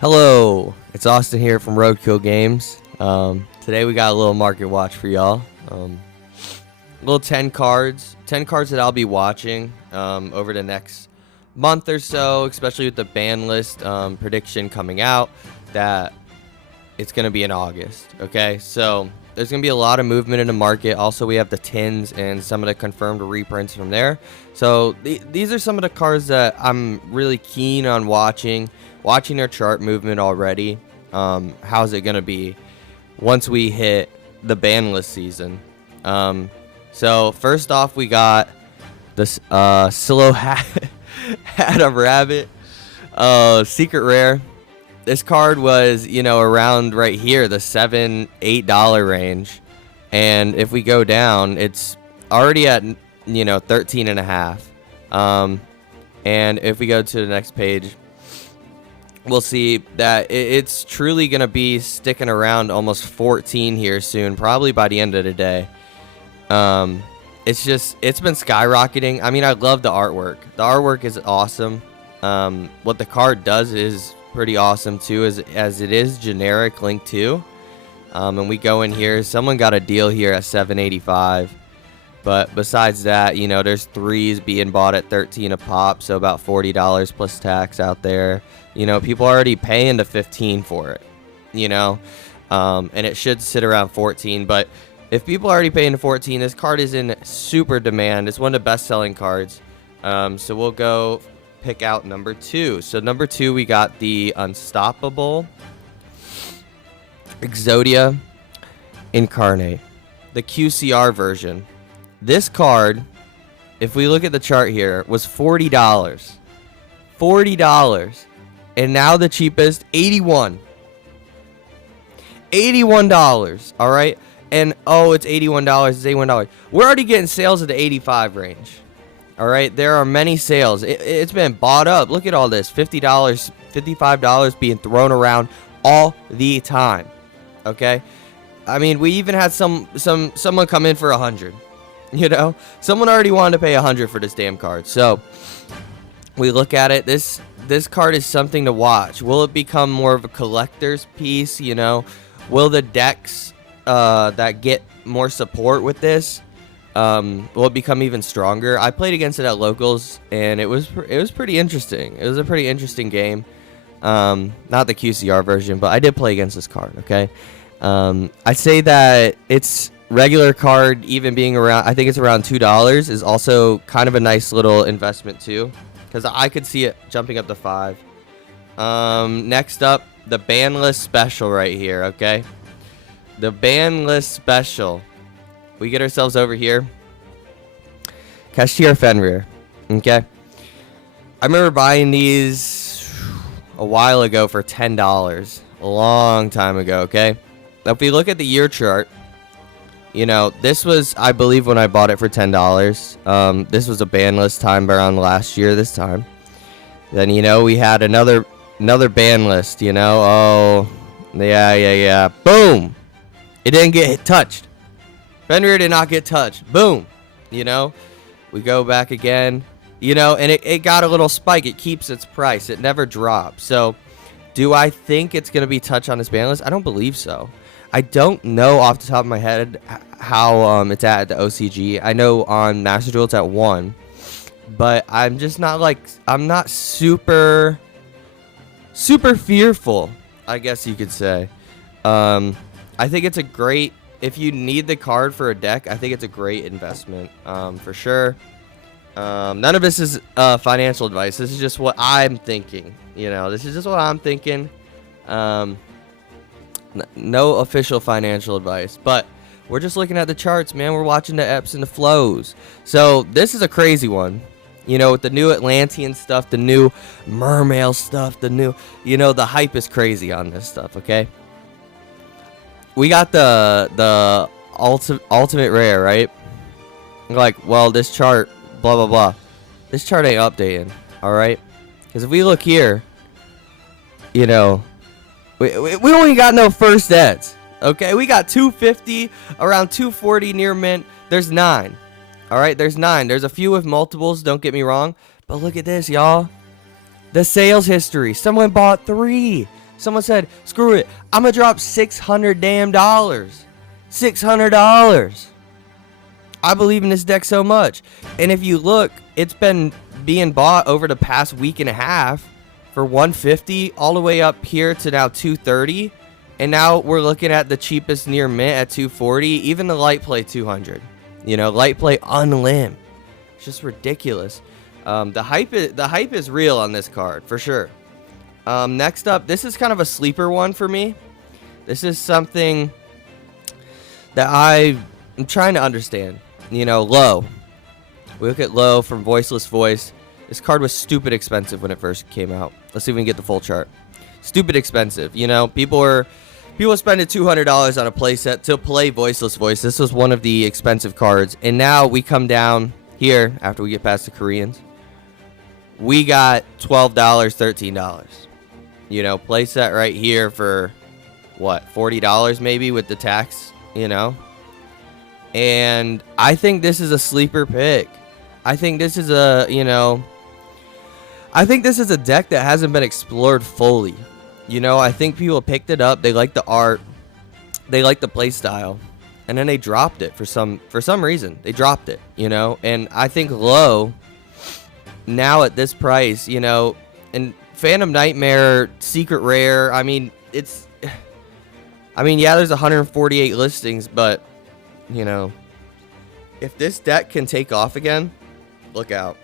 Hello, it's Austin here from Roadkill Games. Today we got a little market watch for y'all. Little 10 cards that I'll be watching over the next month or so, especially with the ban list prediction coming out that it's going to be in August. Okay, so there's going to be a lot of movement in the market. Also, we have the tins and some of the confirmed reprints from there. So these are some of the cards that I'm really keen on watching their chart movement already. How's it going to be once we hit the ban list season? So first off, we got this Silo Hat of Rabbit secret rare. This card was, around right here, the $7-8 range. And if we go down, it's already at, 13 and a half. And if we go to the next page, we'll see that it's truly going to be sticking around almost 14 here soon, probably by the end of the day. It's been skyrocketing. I mean, I love the artwork. The artwork is awesome. What the card does is pretty awesome too, as it is generic Link 2. And we go in here, someone got a deal here at $7.85. But besides that, there's threes being bought at 13 a pop, so about $40 plus tax out there. People are already paying the 15 for it, and it should sit around 14. But if people are already paying the 14, this card is in super demand. It's one of the best-selling cards. So we'll go pick out number 2. So number 2, we got the Unstoppable Exodia Incarnate, the QCR version. This card, if we look at the chart here, was $40. $40. And now the cheapest, $81. $81. All right. And it's $81. It's $81. We're already getting sales at the 85 range. All right. There are many sales. It's been bought up. Look at all this. $50, $55 being thrown around all the time. Okay. I mean, we even had someone come in for 100. Someone already wanted to pay 100 for this damn card. So we look at it. This card is something to watch. Will it become more of a collector's piece? Will the decks that get more support with this, will it become even stronger? I played against it at locals, and it was pretty interesting. It was a pretty interesting game. Not the QCR version, but I did play against this card. Okay, I'd say that it's regular card, even being around, I think it's around $2, is also kind of a nice little investment too, because I could see it jumping up to 5. Next up, the Banlist special right here. Okay, the Banlist special. We get ourselves over here. Cashier Fenrir. Okay, I remember buying these a while ago for $10, a long time ago. Okay, now if we look at the year chart, this was, I believe, when I bought it for $10. This was a ban list time around last year this time. Then, we had another ban list, Oh, yeah. Boom! It didn't get touched. Fenrir did not get touched. Boom! We go back again, and it got a little spike. It keeps its price. It never drops. So, do I think it's going to be touched on this ban list? I don't believe so. I don't know off the top of my head how it's at the OCG. I know on Master Duel it's at 1, but I'm just not I'm not super fearful, I guess you could say. I think it's a great, if you need the card for a deck, I think it's a great investment, for sure. None of this is financial advice. This is just what I'm thinking. This is just what I'm thinking. No official financial advice, but we're just looking at the charts, man. We're watching the ebbs and the flows. So this is a crazy one, with the new Atlantean stuff, the new Mermail stuff, the new, the hype is crazy on this stuff. Okay, we got the ultimate rare, right? Well, this chart, blah blah blah. This chart ain't updating, all right? Because if we look here, we only got no first eds. Okay, we got 250, around 240 near mint. There's 9. All right, there's 9. There's a few with multiples, don't get me wrong. But look at this, y'all. The sales history. Someone bought 3. Someone said, screw it, I'm gonna drop $600 damn dollars. $600. I believe in this deck so much. And if you look, it's been being bought over the past week and a half for $150 all the way up here to now $230. And now we're looking at the cheapest near mint at $240. Even the light play $200. You know, light play unlim. It's just ridiculous. The hype is real on this card for sure. Next up, this is kind of a sleeper one for me. This is something that I'm trying to understand. You know, Low. We look at Low from Voiceless Voice. This card was stupid expensive when it first came out. Let's see if we can get the full chart. Stupid expensive. You know, people spending $200 on a playset to play Voiceless Voice. This was one of the expensive cards. And now we come down here after we get past the Koreans. We got $12, $13. You know, playset right here for what, $40 maybe with the tax, you know? And I think this is a sleeper pick. I think this is a, you know, I think this is a deck that hasn't been explored fully. You know, I think people picked it up, they like the art, they like the play style, and then they dropped it for some reason. They dropped it, you know? And I think Low now at this price, you know, and Phantom Nightmare, Secret Rare, I mean, yeah, there's 148 listings, but, you know, if this deck can take off again, look out.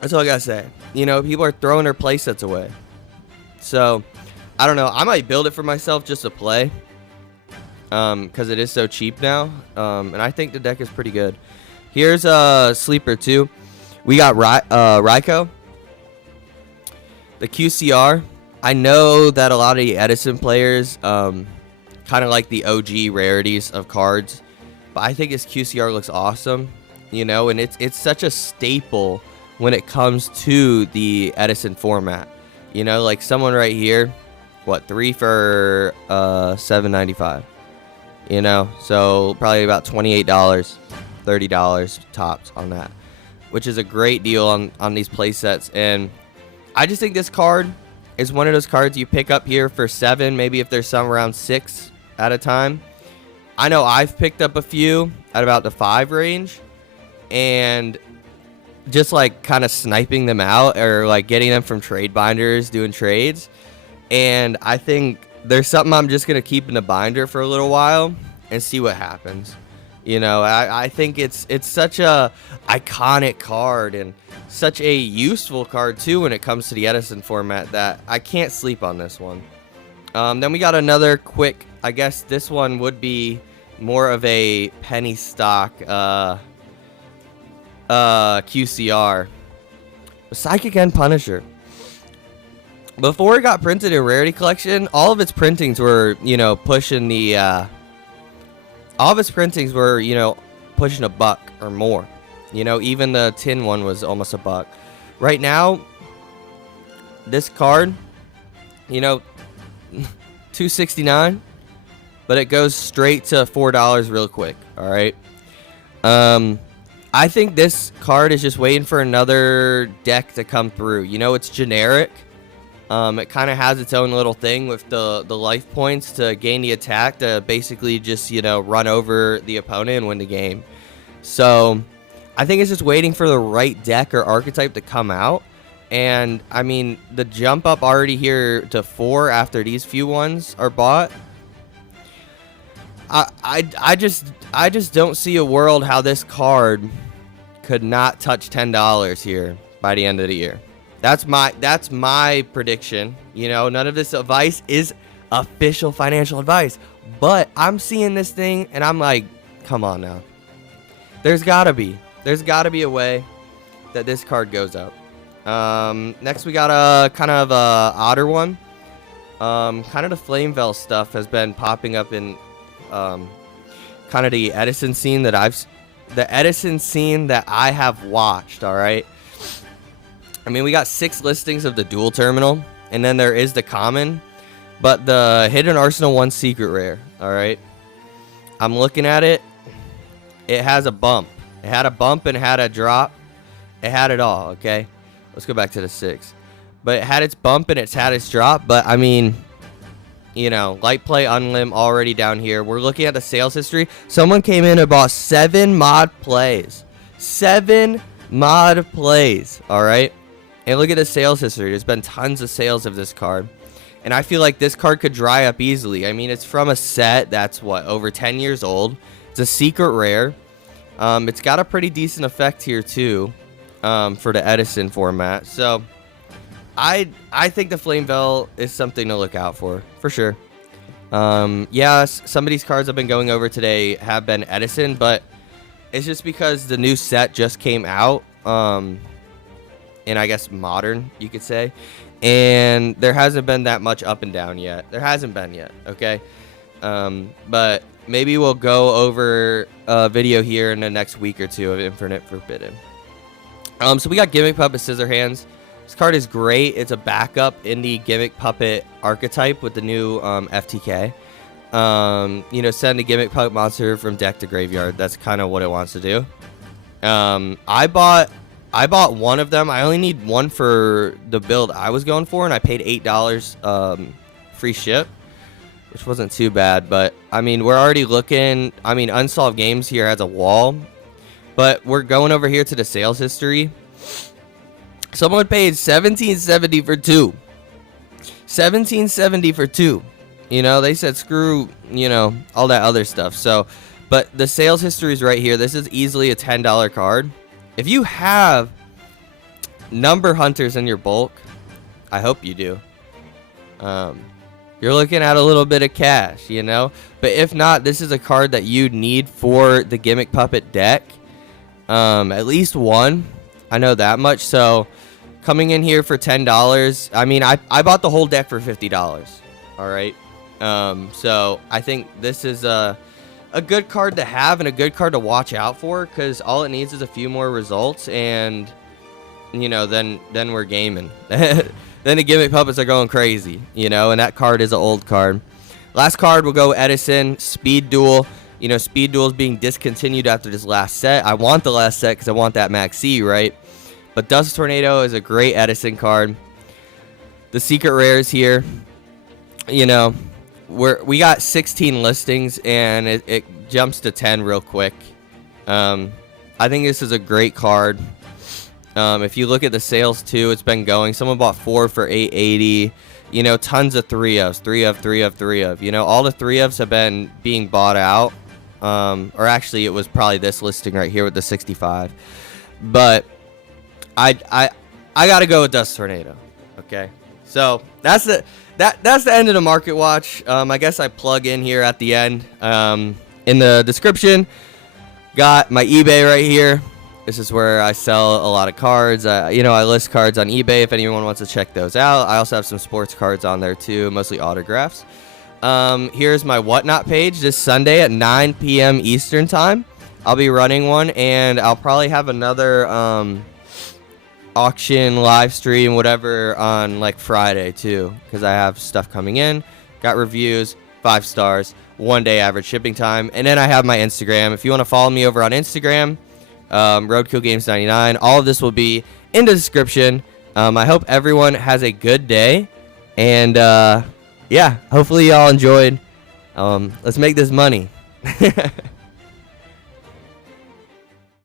That's all I gotta say. You know, people are throwing their playsets away. So, I don't know. I might build it for myself just to play, because it is so cheap now, and I think the deck is pretty good. Here's a sleeper, too. We got Raikou. The QCR, I know that a lot of the Edison players kind of like the OG rarities of cards, but I think his QCR looks awesome, you know, and it's such a staple when it comes to the Edison format. You know, like someone right here, what, 3 for $7.95, you know, so probably about $28, $30 tops on that, which is a great deal on these play sets. And I just think this card is one of those cards you pick up here for 7, maybe if there's some around 6 at a time. I know I've picked up a few at about the 5 range, and just like kind of sniping them out or like getting them from trade binders, doing trades. And I think there's something I'm just going to keep in the binder for a little while and see what happens. You know, I think it's such a iconic card and such a useful card too when it comes to the Edison format that I can't sleep on this one. Then we got another quick, I guess this one would be more of a penny stock QCR. Psychic End Punisher. Before it got printed in Rarity Collection, all of its printings were, you know, pushing the all of its printings were, you know, pushing $1 or more. You know, even the tin one was almost $1. Right now, this card, you know, $2.69, but it goes straight to $4 real quick. All right. I think this card is just waiting for another deck to come through. You know, it's generic. It kind of has its own little thing with the life points to gain the attack to basically just, you know, run over the opponent and win the game. So I think it's just waiting for the right deck or archetype to come out. And I mean, the jump up already here to 4 after these few ones are bought. I just don't see a world how this card could not touch $10 here by the end of the year. That's my prediction. You know, none of this advice is official financial advice, but I'm seeing this thing and I'm like, come on now. There's gotta be a way that this card goes up. Next we got a kind of a odder one. Kind of the Flameveil stuff has been popping up in kind of the Edison scene that I have watched. All right. I mean, we got 6 listings of the dual terminal, and then there is the common, but the Hidden Arsenal 1 secret rare. All right. I'm looking at it. It has a bump. It had a drop. It had it all. Okay. Let's go back to the 6. but it had its bump and it's had its drop. But I mean, you know, light play unlim already down here. We're looking at the sales history. Someone came in and bought 7 mod plays. 7 mod plays, all right? And look at the sales history. There's been tons of sales of this card. And I feel like this card could dry up easily. I mean, it's from a set that's, what, over 10 years old. It's a secret rare. It's got a pretty decent effect here, too, for the Edison format. So, I think the Flame Veil is something to look out for sure. Yes, some of these cards I've been going over today have been Edison, but it's just because the new set just came out. And I guess modern, you could say. And there hasn't been that much up and down yet. There hasn't been yet, okay? But maybe we'll go over a video here in the next week or two of Infinite Forbidden. So we got Gimmick Puppet Scissorhands. This card is great. It's a backup in the Gimmick Puppet archetype with the new FTK. You know, send a Gimmick Puppet monster from deck to graveyard. That's kind of what it wants to do. I bought one of them. I only need one for the build I was going for, and I paid $8 free ship, which wasn't too bad. But I mean, we're already looking. I mean, Unsolved Games here has a wall, but we're going over here to the sales history. Someone paid $17.70 for 2. $17.70 for 2. You know, they said screw, you know, all that other stuff. So, but the sales history is right here. This is easily a $10 card. If you have number hunters in your bulk, I hope you do. You're looking at a little bit of cash, you know. But if not, this is a card that you need for the Gimmick Puppet deck. At least one. I know that much. So coming in here for $10. I mean, I bought the whole deck for $50. All right. So I think this is a good card to have and a good card to watch out for, because all it needs is a few more results, and you know, then we're gaming. Then the Gimmick Puppets are going crazy, you know, and that card is an old card. Last card will go Edison, Speed Duel. You know, Speed Duel is being discontinued after this last set. I want the last set because I want that Max C, right? But Dust Tornado is a great Edison card. The secret rares here, you know, we got 16 listings, and it jumps to 10 real quick. I think this is a great card. If you look at the sales too, it's been going. Someone bought 4 for $8.80. You know, tons of 3-ofs, 3-of. You know, all the 3-ofs have been being bought out. Or actually, it was probably this listing right here with the 65. But I gotta go with Dust Tornado. Okay, so that's the end of the market watch. I guess I plug in here at the end. In the description, got my eBay right here. This is where I sell a lot of cards. You know, I list cards on eBay if anyone wants to check those out. I also have some sports cards on there too, mostly autographs. Here's my Whatnot page this Sunday at 9 p.m. Eastern time. I'll be running one, and I'll probably have another auction, live stream, whatever, on like Friday too, because I have stuff coming in. Got reviews, 5 stars, 1-day average shipping time. And then I have my Instagram. If you want to follow me over on Instagram, Roadkill Games 99, all of this will be in the description. I hope everyone has a good day, and yeah, hopefully y'all enjoyed. Let's make this money.